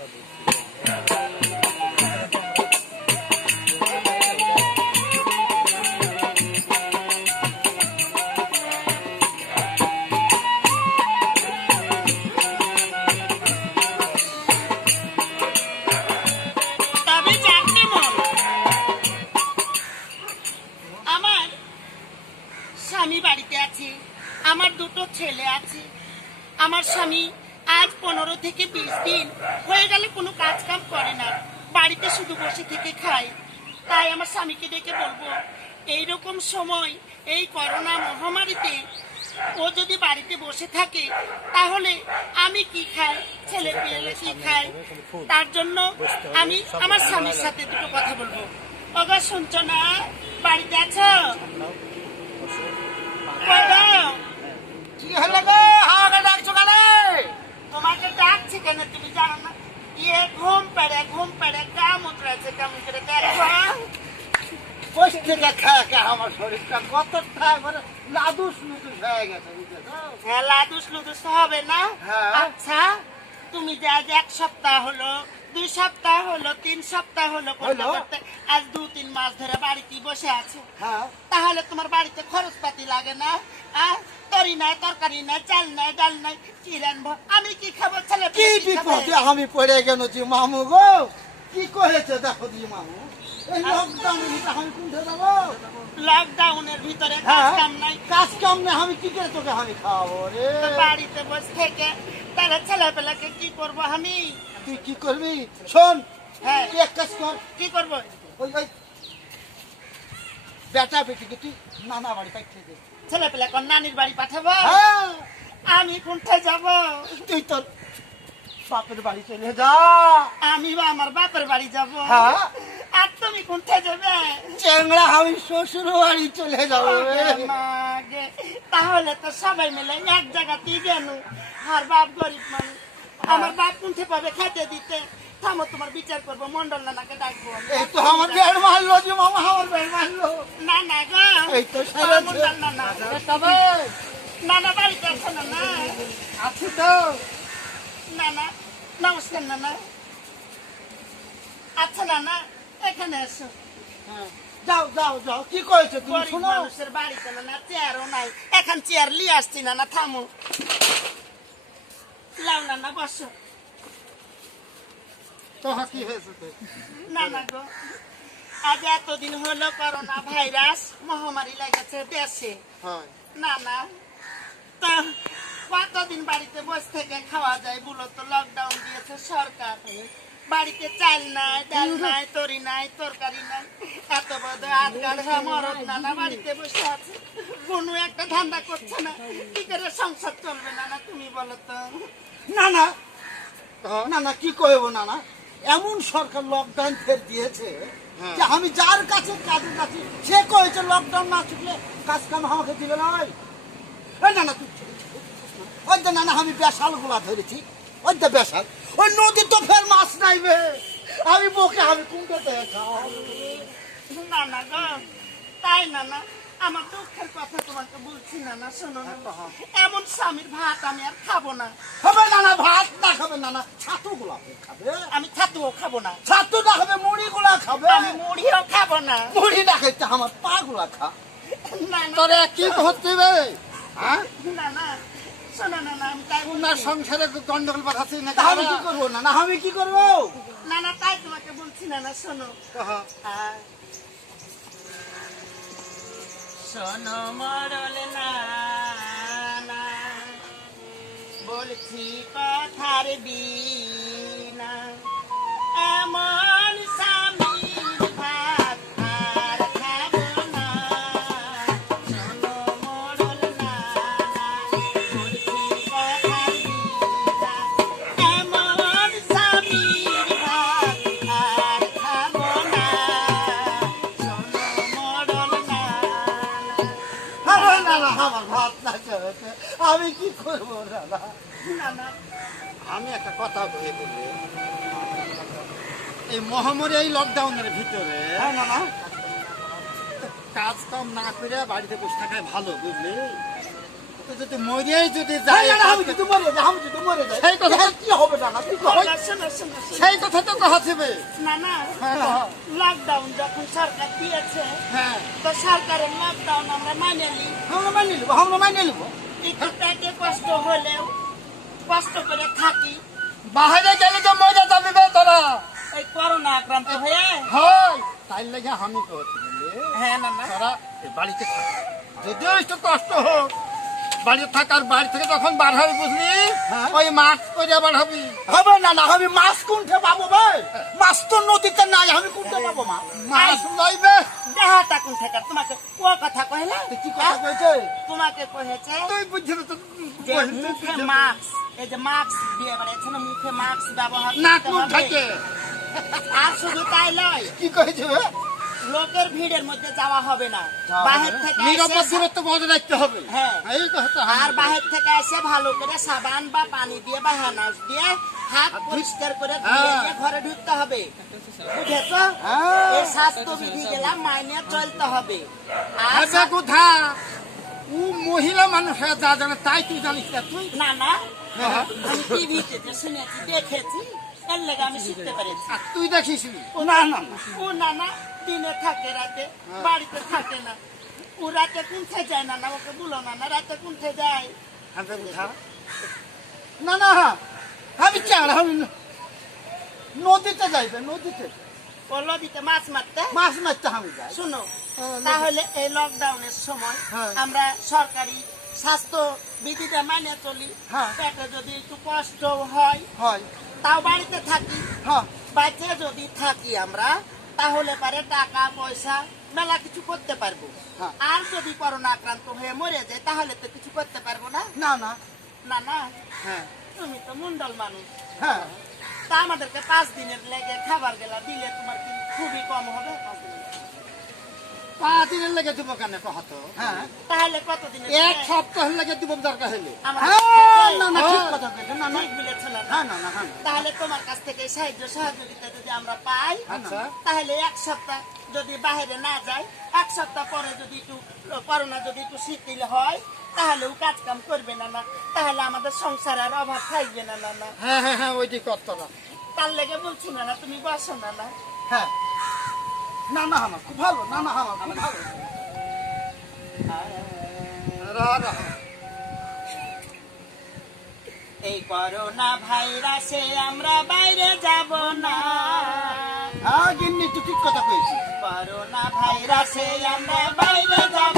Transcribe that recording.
তবে শুধু বসে থেকে খায় তাই আমার স্বামীকে ডেকে বলব এইরকম সময় এই করোনা মহামারীতে ও যদি বাড়িতে বসে থাকে তাহলে আমি কি খাই? ছেলে পেলে কি খায় তার জন্য আমি আমার স্বামীর সাথে দুটো কথা বলব। ওগো শুনছো না? বাড়িতে আছো? তোমাকে ডাকছি কেন? তুমি জানো না? ইয়ে ঘুম পেড়ে ঘুম পেড়ে গা মুদ্রাছে কেমন করে দেখো থেকে খায় আমার শরীরটা কত মানে লাদুস লুদুস হয়ে গেছে বুঝেছ হ্যাঁ লাদুস লুদুস হবে না। আচ্ছা তুমি যে আজ এক সপ্তাহ হলো দুই সপ্তাহ হলো তিন সপ্তাহ হলো করতে? আজ দু তিন মাস ধরে বাড়িতে বসে আছো? হ্যাঁ। তাহলে তোমার বাড়িতে খরচপাতি লাগে না? আহ, তরি নাই তরকারি নাই চাল নাই ডাল নাই কি রানবো আমি কি খাব? ছেলে কি বিপদে? আমি পড়ে গেল জি মামু গো। কি করেছে দেখো জি মামু। এই লকডাউনের ভিতরে আমি কোনটা যাব লকডাউনের ভিতরে কাজ হ্যাঁ কাম নাই। কাজ কাম নেই আমি কি করে তোকে আমি খাওয়াবো রে? বাড়িতে বসে থেকে তাহলে ছেলে পেলাকে কি করব আমি? তুই কি করবি? শোন হ্যাঁ। তুই এক কাজ কর। কি করব? ওই ওই। বেটা বেটিকে তুই নানা বাড়ি পাঠিয়ে দে। কোন নানির বাড়ি পাঠাবো? হ্যাঁ। আমি কোনটায় যাব? তুই তোর বাপের বাড়ি চলে যা। আমি আমার বাপের বাড়ি যাব। হ্যাঁ। আর তুমি কোনটায় যাবে? চেংড়া আমি শ্বশুর বাড়ি চলে যাব। তাহলে তো সবাই মিলে এক জায়গাতেই গেল আর বাপ গরিব মানুষ। আমার বাপ কোনটা পাবে খেতে দিতে। থামো তোমার বিচার করব মন্ডল নানাকে ডাকবো এই তো আমার বেড় মারলো যে মামা আমার বেড় মারলো। না না গো এই তো মন্ডল নানা। নানা বাড়িতে আছে না না আছি তো। নানা নমস্কার নানা। আচ্ছা নানা এখানে এসো। হ্যাঁ। যাও যাও যাও। কি করেছ তুমি? শোনো। মানুষের বাড়িতে না চেয়ারও নাই। এখন চেয়ার নিয়ে আসছি না না থামো। লাও না না বসো। তোমার কি হয়েছে? না না গো। আজ এতদিন হলো করোনা ভাইরাস মহামারী লেগেছে দেশে। না না। তা কতদিন বাড়িতে বসে থেকে খাওয়া যায় বলো তো? লকডাউন দিয়েছে সরকার। বাড়িতে চাল নাই ডাল নাই তরি নাই তরকারি নাই। এত বড় আট গাড়া মরদ নানা বাড়িতে বসে আছে। কোনো একটা ধান্দা করছে না। কি করে সংসার চলবে না না তুমি বলো তো। না না না না কি করব না না এমন সরকার লকডাউন ফের দিয়েছে যে আমি যার কাছে কাজে যাচ্ছি সে কয়েছে লকডাউন না ছুটলে কাজ কাম আমাকে দিবে না। ওই এই না না তুই ওই তো না না আমি বেশালগুলা ধরেছি। ওই তো বেশাল। ওই নদী তো ফের মাছ নাইবে আমি বকে আমি কোনটা দেখাও না না গো তাই না না। আমার দুঃখের কথা তোমাকে বলছি না না শোনো না। এমন স্বামীর ভাত আমি আর খাব না। হবে না না ভাত না খাবে না না ছাতু গুলা খাবে। আমি ছাতুও খাব না। ছাতু না খাবে মুড়ি গুলা খাবে। আমি মুড়িও খাব না। মুড়ি না খাইতে আমার পা গুলা খা। না তোরে কি করতে বে। হ্যাঁ? না না। শোনো না না তাই সংসারে গন্ডগোল পাঠাচ্ছি না আমি কি করব? না না আমি কি করব? না না তাই তোমাকে বলছি না না শোনো। শোনো মরল না না, বলছি কথার বিনা আমি কি করব না আমি একটা কথা বলে বলি। এই মহামারী এই লকডাউনের ভিতরে হ্যাঁ কাজ কাম না করে বাড়িতে বসে থাকায় ভালো বুঝলি? যদি মরিয়াই যদি আমি যদি মরে যাই আমি যদি মরে যাই সেই কথা- হ্যাঁ, কি হবে না। সেই কথা তো না না হ্যাঁ লকডাউন যখন সরকার দিয়েছে হ্যাঁ। তো সরকারের লকডাউন আমরা মানে নিই। আমরা মানিয়ে নেব আমরা মানিয়ে নেব। একটু পেটে কষ্ট হলেও কষ্ট করে থাকি। বাহিরে গেলে তো মজা যাবি বে তোরা। এই করোনা আক্রান্ত হয়ে। হয় তাই লেগে আমি করতে হ্যাঁ না না। তারা বাড়িতে থাকে। যদিও একটু কষ্ট হোক বাড়িতে থাকার বাড়ি থেকে যখন বার হবি বুঝলি হ্যাঁ। ওই মাছ করে বার হবি। হবে না না আমি মাছ কোনঠে পাবো ভাই মাছ তো নদীতে নাই আমি কোনঠে পাবো মা। মাছ লইবে দেহা তাকুন তোমাকে ও কথা কহিলা তো কি কথা কইছে? তোমাকে কহেছে তুই বুঝলি তো মুখে মাস্ক এই যে মাস্ক দিয়ে বেড়াচ্ছে না মুখে মাস্ক ব্যবহার নাক মুখ হবে। আর শুধু তাই নয় কি কইছে? লোকের ভিড়ের মধ্যে যাওয়া হবে না। বাহির থেকে নিরাপদ দূরত্ব বজায় রাখতে হবে। হ্যাঁ। এই কথা আর বাহির থেকে এসে ভালো করে সাবান বা পানি দিয়ে বা হ্যানাস দিয়ে হাত পরিষ্কার করে ধুয়ে হ্যাঁ। ঘরে ঢুকতে হবে। বুঝেছ? হ্যাঁ। এই স্বাস্থ্যবিধি গেলাম মাইনে চলতে হবে। আর আচ্ছা কোথা ও মহিলা মানুষ যা জানে তাই তুই জানিস না তুই? না না। হ্যাঁ। আমি টিভিতে যে শুনেছি দেখেছি। এর লেগে আমি শিখতে পেরেছি। আর তুই দেখিস না না। ও না না। দিনে থাকে রাতে বাড়িতে থাকে না। ও রাতে কোনঠে যায় না না ওকে বলো না না রাতে কোনঠে যায়। না না আমি কেন আমি নদীতে যাইবে নদীতে। ও নদীতে মাছ মারতে? মাছ মারতে আমি যাই। শুনো তাহলে এই লকডাউনের সময় হ্যাঁ। আমরা সরকারি স্বাস্থ্য বিধিটা মানে চলি। হ্যাঁ। পেটে যদি একটু কষ্ট হয় হয়। তাও বাড়িতে থাকি। হ্যাঁ। বাচ্চা যদি থাকি আমরা তাহলে পারে টাকা পয়সা মেলা কিছু করতে পারব। হ্যাঁ। আর যদি করোনা আক্রান্ত হয়ে মরে যায় তাহলে তো কিছু করতে পারব না? না না। না না। হ্যাঁ। তুমি তো মুন্ডল মানুষ। হ্যাঁ। তা আমাদেরকে পাঁচ দিনের লেগে খাবার গেলা দিলে তোমার কি খুবই কম হবে? পাঁচ দিনের লেগে? পাঁচ দিনের লেগে দিব কেন হ্যাঁ। তাহলে কত এক লেগে? সপ্তাহের লেগে দিব দরকার হলে কথা কইছে না না। ঠিক বলেছ না? না না না। তাহলে তোমার কাছ থেকে সাহায্য সহযোগিতা যদি আমরা পাই আচ্ছা। তাহলে এক সপ্তাহ যদি বাইরে না যাই এক সপ্তাহ পরে যদি একটু করোনা যদি একটু শিথিল হয় তাহলেও কাজ কাম করবে না না। তাহলে আমাদের সংসারের অভাব থাকবে না না না। হ্যাঁ হ্যাঁ হ্যাঁ ওইটি করতো না। তার লেগে বলছি না না তুমি বসো না না। হ্যাঁ। না না আমার খুব ভালো না না আমার খুব ভালো। এই করোনা ভাইরাসে আমরা বাইরে যাব না। হ্যাঁ একটু ঠিক কথা কইছি। করোনা ভাইরাসে আমরা বাইরে যাব